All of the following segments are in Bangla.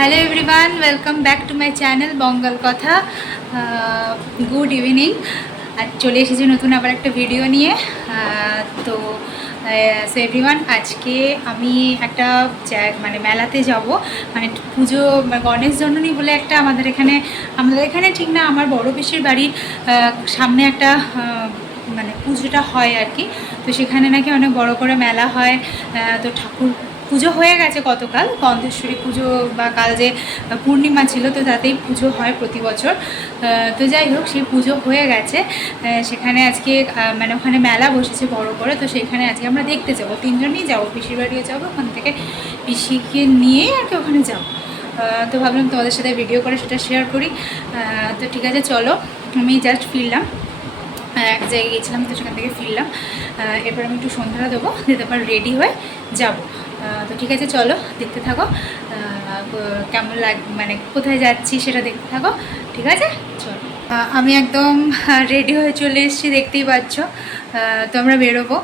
Hello everyone, welcome back to my channel Bangal Katha. Good evening. আর চলে এসেছি নতুন আবার একটা ভিডিও নিয়ে। তো সো এভরিওয়ান, আজকে আমি একটা মানে মেলাতে যাব, মানে পুজো গণেশ জননী বলে একটা আমাদের এখানে ঠিক না, আমার বড় পিসির বাড়ির সামনে একটা মানে পুজোটা হয় আর কি। তো সেখানে নাকি অনেক বড় করে মেলা হয়। তো ঠাকুর পুজো হয়ে গেছে গতকাল, গন্ধেশ্বরী পুজো বা কাল যে পূর্ণিমা ছিল, তো তাতেই পুজো হয় প্রতি বছর। তো যাই হোক, সেই পুজো হয়ে গেছে। সেখানে আজকে মানে ওখানে মেলা বসেছে বড় করে, তো সেখানে আজকে আমরা দেখতে যাবো, তিনজনই যাবো, পিসির বাড়িও যাবো, ওখান থেকে পিসিকে নিয়েই আর কি ওখানে যাবো। তো ভাবলাম তোমাদের সাথে ভিডিও করে সেটা শেয়ার করি। তো ঠিক আছে, চলো। আমি জাস্ট ফিরলাম, এক জায়গায় গিয়েছিলাম, তো সেখান থেকে ফিরলাম। এরপর আমি একটু সন্ধ্যাটা দেবো, দিয়ে তারপর রেডি হয়ে যাব। তো ঠিক আছে, চলো দেখতে থাকো। কেমন মানে কোথায় যাচ্ছি সেটা দেখতে থাকো, ঠিক আছে? চলো। আমি একদম রেডি হয়ে চলে এসেছি, দেখতেই পাচ্ছ। তো আমরা বেরোবো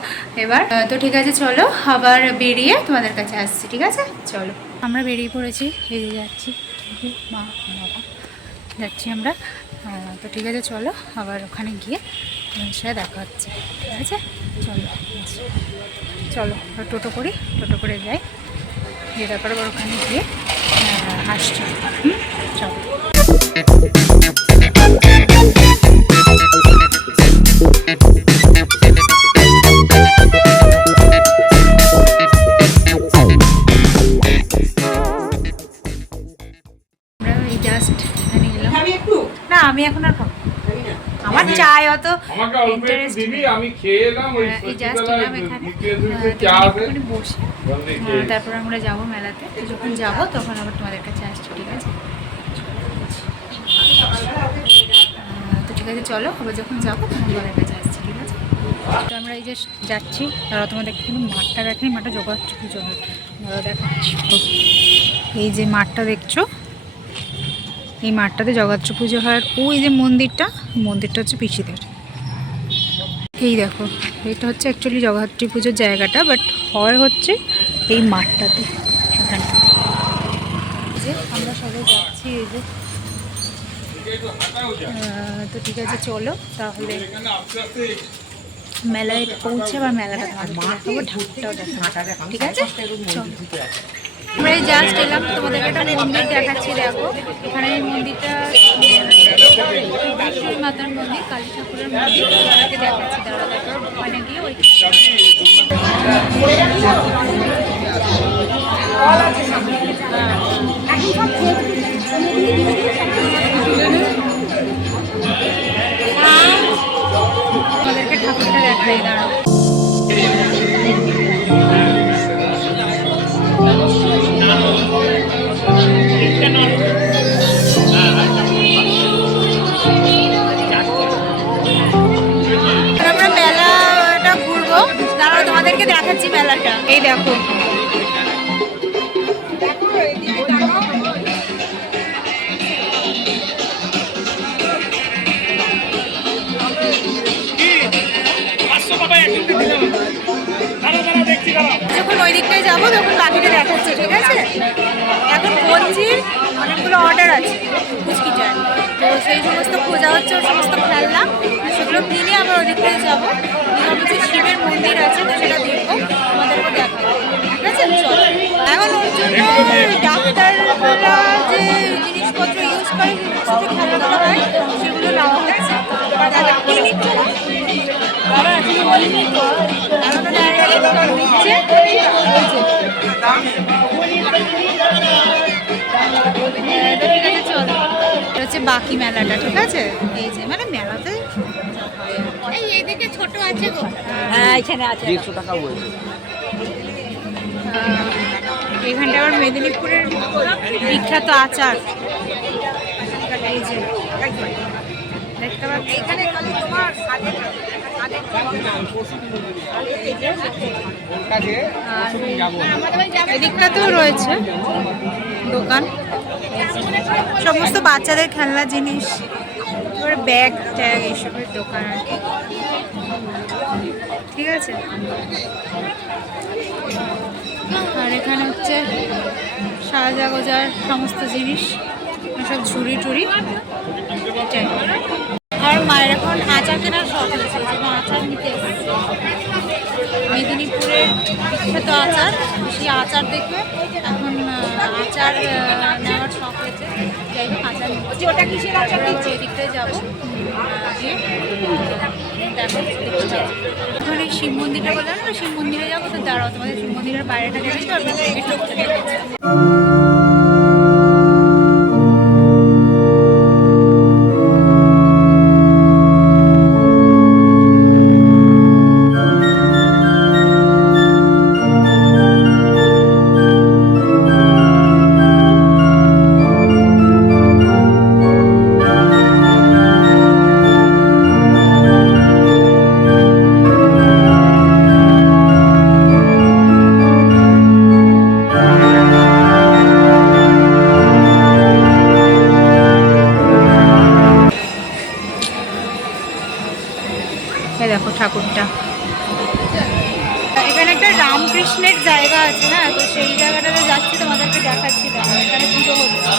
এবার। তো ঠিক আছে, চলো, আবার বেরিয়ে তোমাদের কাছে আসছি, ঠিক আছে? চলো, আমরা বেরিয়ে পড়েছি, এই যাচ্ছি, মা বাবা যাচ্ছি আমরা। তো ঠিক আছে, চলো, আবার ওখানে গিয়ে সাথে দেখা হচ্ছে, ঠিক আছে? চলো চলো, টোটো করি, টোটো করে যাই, গিয়ে তারপরে আবার ওখানে গিয়ে আসছি। চলো। না, আমি এখন আর খাবো, আমার চাই অত ইন্টারেস্ট নেই। আমি খেয়ে এলাম, ওই জাস্ট এলাম এখানে, বসে তারপর আমরা যাবো মেলাতে। তো যখন যাবো তখন আবার তোমাদের কাছে আসছি, ঠিক আছে? তো ঠিক আছে, চলো, আবার যখন যাবো তখন তোমাদের কাছে আসছি, ঠিক আছে? তো আমরা এই যে যাচ্ছি, তারা তোমাদেরকে কিন্তু মাঠটা দেখেনি, মাঠটা জগন্নাথ পুজো হয়, তারা দেখাচ্ছি। এই যে মাঠটা দেখছো, এই মাঠটাতে জগদ্ধাত্রী পুজো হয়। আর ওই যে মন্দিরটা হচ্ছে পিসিদের। এই দেখো, এটা হচ্ছে অ্যাকচুয়ালি জগদ্ধাত্রী পুজোর জায়গাটা, বাট হয় হচ্ছে এই মাঠটাতে, এখানে। যে আমরা সবাই যাচ্ছি, এই যে। তো ঠিক আছে, চলো তাহলে মেলায় পৌঁছে বা মেলাটা দেখাবো, ঠাকুরটাও দেখাবো, ঠিক আছে? আমরা এই জাস্ট এলাম, তোমাদেরকে একটা মন্দির দেখাচ্ছি, দেখো এখানে এই মন্দিরটা বিষ্ণু মাতার মন্দির, কালী ঠাকুরের মন্দির, তোমাদেরকে দেখাচ্ছি, দাঁড়া দেখো ওখানে গিয়ে ওই তোমাদেরকে ঠাকুরটা দেখাই, দাঁড়াও। আমরা মেলাটা ঘুরবো, দাঁড়াও তোমাদেরকে দেখাচ্ছি মেলাটা। এই দেখো, যখন ওই দিকটায় যাবো তখন বাকিটা দেখাচ্ছে, ঠিক আছে? এখন বলছির অনেকগুলো অর্ডার আছে কুচকি চায়, তো সেই সমস্ত খোঁজা হচ্ছে, ওর সমস্ত খেলনা, সেগুলো কিনে আবার ওই দিকটায় যাবো। হচ্ছে শিবের মন্দির আছে, তো সেটা দেখবো, আমাদেরকে দেখাবো, ঠিক আছে? চলো। এখন ওর জন্য ডাক্তাররা যে জিনিসপত্র ইউজ করে, যে খেলাধুলা হয়, সেগুলো নেওয়া হচ্ছে। ক্লিনিক চলো, হচ্ছে বাকি মেলাটা, ঠিক আছে? এই যে মানে মেলাতে এইদিকে ছোট আছে গো, হ্যাঁ এখানে আছে, 150 টাকা বলছে। এখানটা আবার মেদিনীপুরের বিখ্যাত আচার, এই যে দেখতে পাচ্ছি। এদিকটাতেও রয়েছে দোকান, সমস্ত বাচ্চাদের খেলনা জিনিস, ব্যাগ ট্যাগ এইসবের দোকান আর কি, ঠিক আছে? আর এখানে হচ্ছে সাজা গোজার সমস্ত জিনিস, সব ঝুড়ি টুড়ি, এটাই। আর মায়ের এখন আচার কেনার শখ হয়েছে, আচার নিতে এসেছে। মেদিনীপুরের বিখ্যাত আচার, সেই আচার দেখে এখন আচার নেওয়ার শখ হয়েছে। যাই হোক, আচার ওটা কিসের আচার নিচ্ছে, এদিকটায় যাবো, গিয়ে দেখো ওখানে শিব মন্দিরটা বললাম না, শিব মন্দিরে যাবো। তো দাঁড়াও, তোমাদের শিব মন্দিরের বাইরেটা দেখেছি, আর ঢুকতে দেখেছি। দেখো ঠাকুরটা, এখানে একটা রামকৃষ্ণের জায়গা আছে, হ্যাঁ, তো সেই জায়গাটাতে যাচ্ছি, তোমাদেরকে দেখাচ্ছি। দেখো এখানে পুজো হচ্ছে,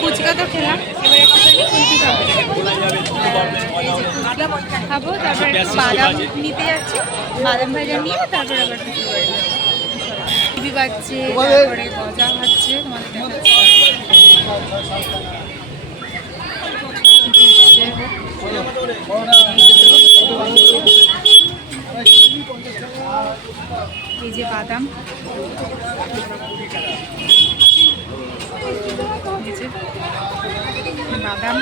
ফুচকা তো খেলাম, এবার একটুখানি কুলফি খাবো, তারপর বাদাম নিতে যাচ্ছি, বাদাম ভাজা নিয়ে তারপর আবার টিভি বাজছে, তারপরে গজা হচ্ছে, তোমাদের এই যে বাদাম, বাদাম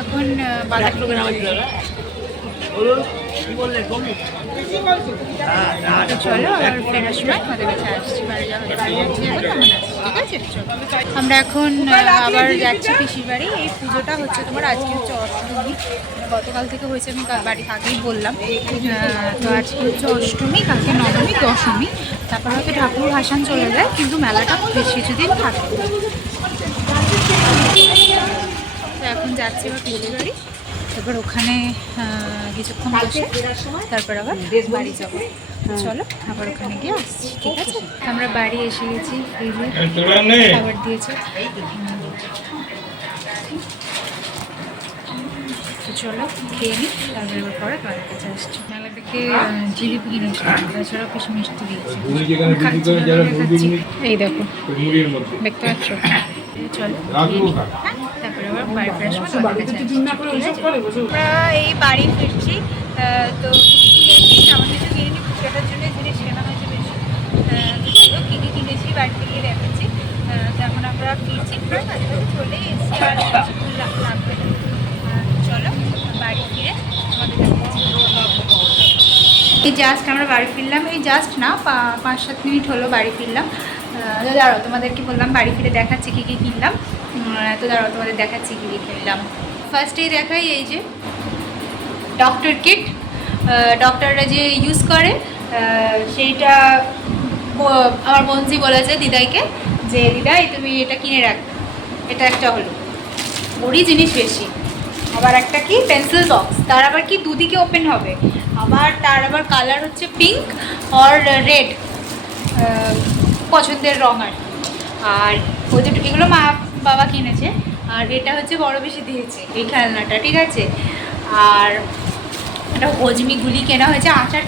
এখন বাদাম চলো, আর ফেরার সময় আমাদের কাছে আসছি, বাড়ি যাচ্ছি, ঠিক আছে। আমরা এখন আবার যাচ্ছি পিসির বাড়ি। এই পুজোটা হচ্ছে তোমার আজকে হচ্ছে অষ্টমী, গতকাল থেকে হয়েছে, আমি বাড়ি আগেই বললাম। তো আজকে হচ্ছে অষ্টমী, কালকে নবমী, দশমী, তারপর হয়তো ঠাকুর ভাসান চলে যায়, কিন্তু মেলাটা বেশ কিছুদিন থাকে। তো এখন যাচ্ছি আবার পিসির বাড়ি, তারপর ওখানে কিছুক্ষণ বসে তারপর আবার বাড়ি যাবো। চলো আবার ওখানে গিয়ে আসছি, ঠিক আছে। আমরা বাড়ি এসে গেছি, এই যে খাবার দিয়েছে, তো চলো খেয়ে নিই, তারপরে এবার পরে বাড়ির কাছে আসছি। মেলা থেকে জিলিপি কিনেছি, তাছাড়াও কিছু মিষ্টি দিয়েছি, এই দেখো দেখতে পাচ্ছ। চলো তারপরে আবার বাড়ি ফেরার সময় বাড়ির কাছে আসছি। আমরা এই বাড়ি ফিরছি, তো আমার কিছু কিনিনি, পুজোটার জন্য জিনিস কেনা হয়েছে বেশি, তো কিনে কিনেছি, বাড়িতে গিয়ে দেখাচ্ছি। তো এখন আমরা ফিরছি, প্রায় কাছাকাছি চলে এসেছি, আর লাগবে। চলো বাড়ি ফিরে আমাদের এই জাস্ট আমরা বাড়ি ফিরলাম, এই জাস্ট না 5-7 মিনিট হলো বাড়ি ফিরলাম। তো দাঁড়াও, তোমাদেরকে বললাম বাড়ি ফিরে দেখাচ্ছি কী কী কিনলাম, তো দাঁড়াও তোমাদের দেখাচ্ছি কী কী কিনলাম। ফার্স্টেই দেখাই এই যে ডক্টর কিট, ডক্টররা যে ইউজ করে সেইটা আমার বোনজি বলেছে দিদাইকে যে দিদাই তুমি এটা কিনে রাখবে। এটা একটা হলো, ওরই জিনিস বেশি। আবার একটা কি পেন্সিল বক্স, তার আবার কি দুদিকে ওপেন হবে, আবার তার আবার কালার হচ্ছে পিঙ্ক আর রেড, পছন্দের রঙ। আর ওই দুটো এগুলো মা বাবা কিনেছে, আর এটা হচ্ছে বড় বেশি দিয়েছে এই খেলনাটা, ঠিক আছে। আর একটা হজমিগুলি কেনা হয়েছে, আচার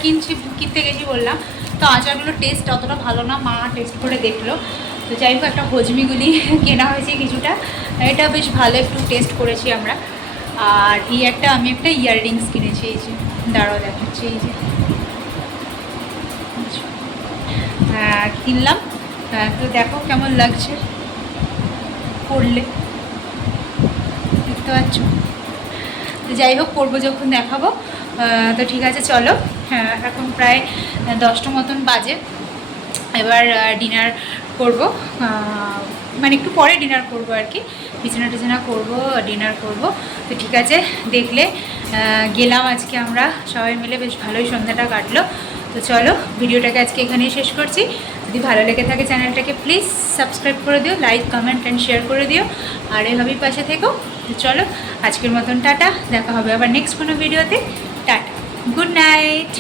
কিনতে গেছি বললাম, তো আচারগুলোর টেস্ট অতটা ভালো না, মা টেস্ট করে দেখলো। তো যাই হোক একটা হজমিগুলি কেনা হয়েছে কিছুটা, এটা বেশ ভালো একটু টেস্ট করেছি আমরা। আর আমি একটা ইয়াররিংস কিনেছি, এই যে দাঁড়াও দেখাচ্ছি, এই যে কিনলাম। তো দেখো কেমন লাগছে পরলে, দেখতে পাচ্ছ। তো যাই হোক, পরবো যখন দেখাবো। তো ঠিক আছে চলো, এখন প্রায় 10টা মতন বাজে। এবার ডিনার করব, মানে একটু পরে ডিনার করব আর কি, বিছানা টিছানা করবো, ডিনার করব। তো ঠিক আছে, দেখলে গেলাম আজকে আমরা সবাই মিলে, বেশ ভালোই সন্ধ্যাটা কাটলো। তো চলো, ভিডিওটাকে আজকে এখানেই শেষ করছি। যদি ভালো লেগে থাকে চ্যানেলটাকে প্লিজ সাবস্ক্রাইব করে দিও, লাইক কমেন্ট অ্যান্ড শেয়ার করে দিও, আর এভাবেই পাশে থেকো। তো চলো, আজকের মতন টাটা, দেখা হবে আবার নেক্সট কোনো ভিডিওতে। Tata, good night.